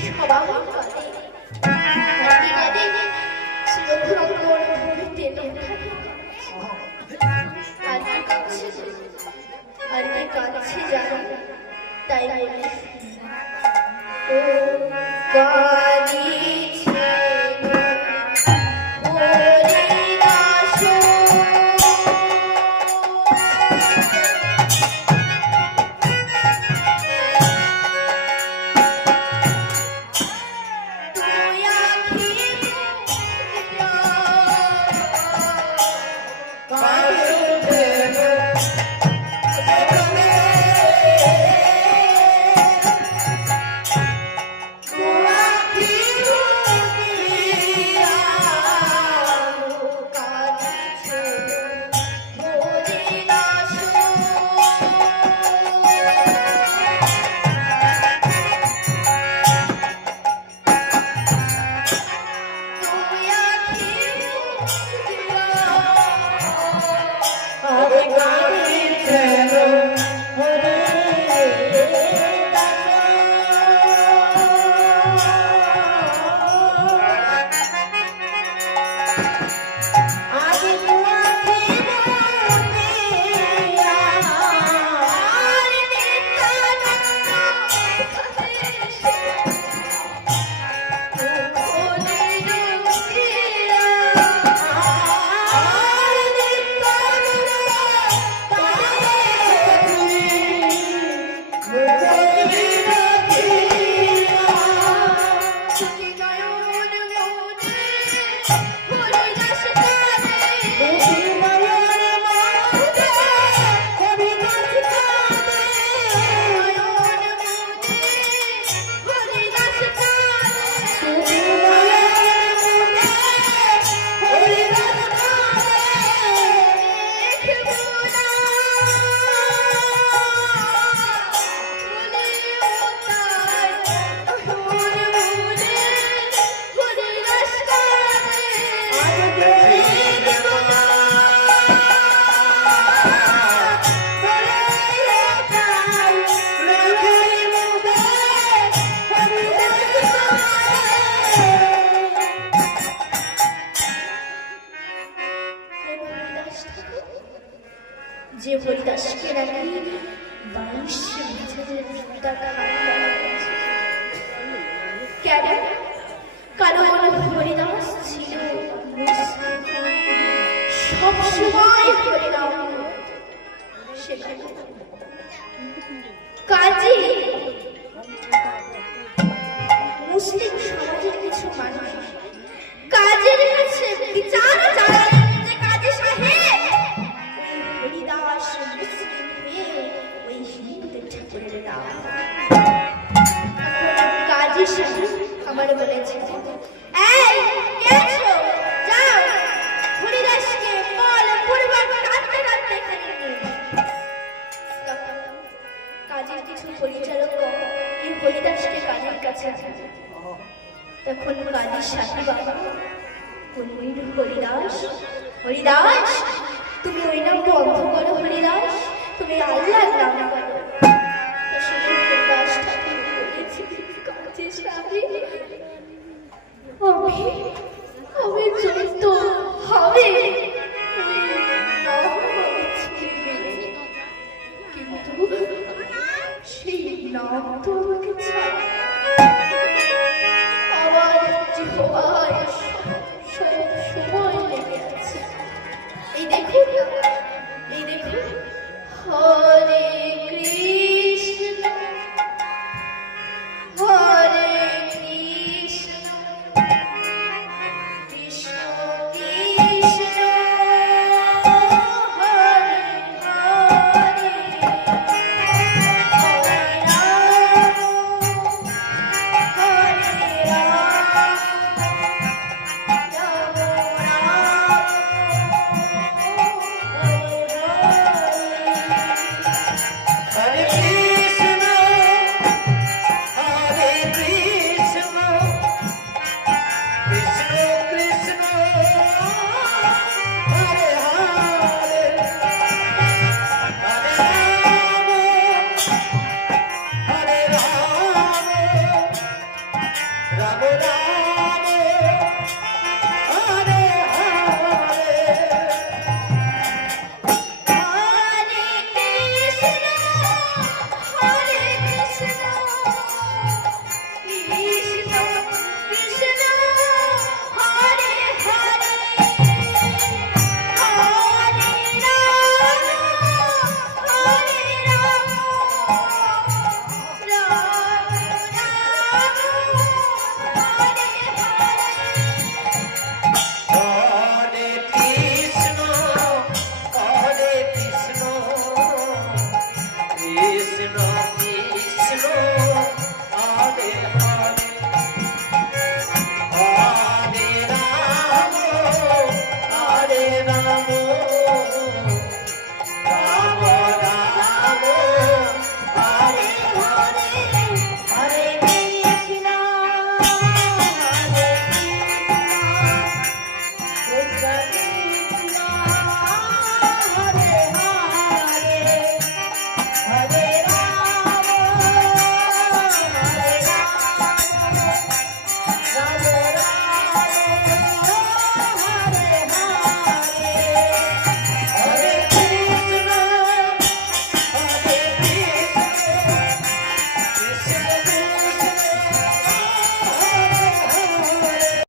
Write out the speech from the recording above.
সবাই কাঁদে কাঁদে কাঁদে চিরপুরাতন ভূমিতে আর কে কাঁদছে আর কে কাঁদছে জানো তাই বলি ও কাঁদিছে যে হরিদাসকে নাকি 22,000 টাকা কেন? কারণ হরিদাস ছিল সবসময় হরিনাম সেখানে কাজে মুসলিম সমাজের কিছু মানুষ কাজের কাছে বিচার চালালেন যে কাজী সাহেব হরিদাস মুসলিম মেয়ে ওই হিন্দুদের ঠাকুরের নাম। কাজী সাহেব আমার বলেছে এই গেছো যাও হরিদাসকে বল পূর্বক রাতে রাতে এখানে কাজের কিছু পরিচালক এই হরিদাসকে কাজের কাছে তখন কাজী সাহেব বাবা হরিদাস হরিদাস তুমি ওই নাম বন্ধ করো হরিদাস তুমি আল্লাহর নাম করো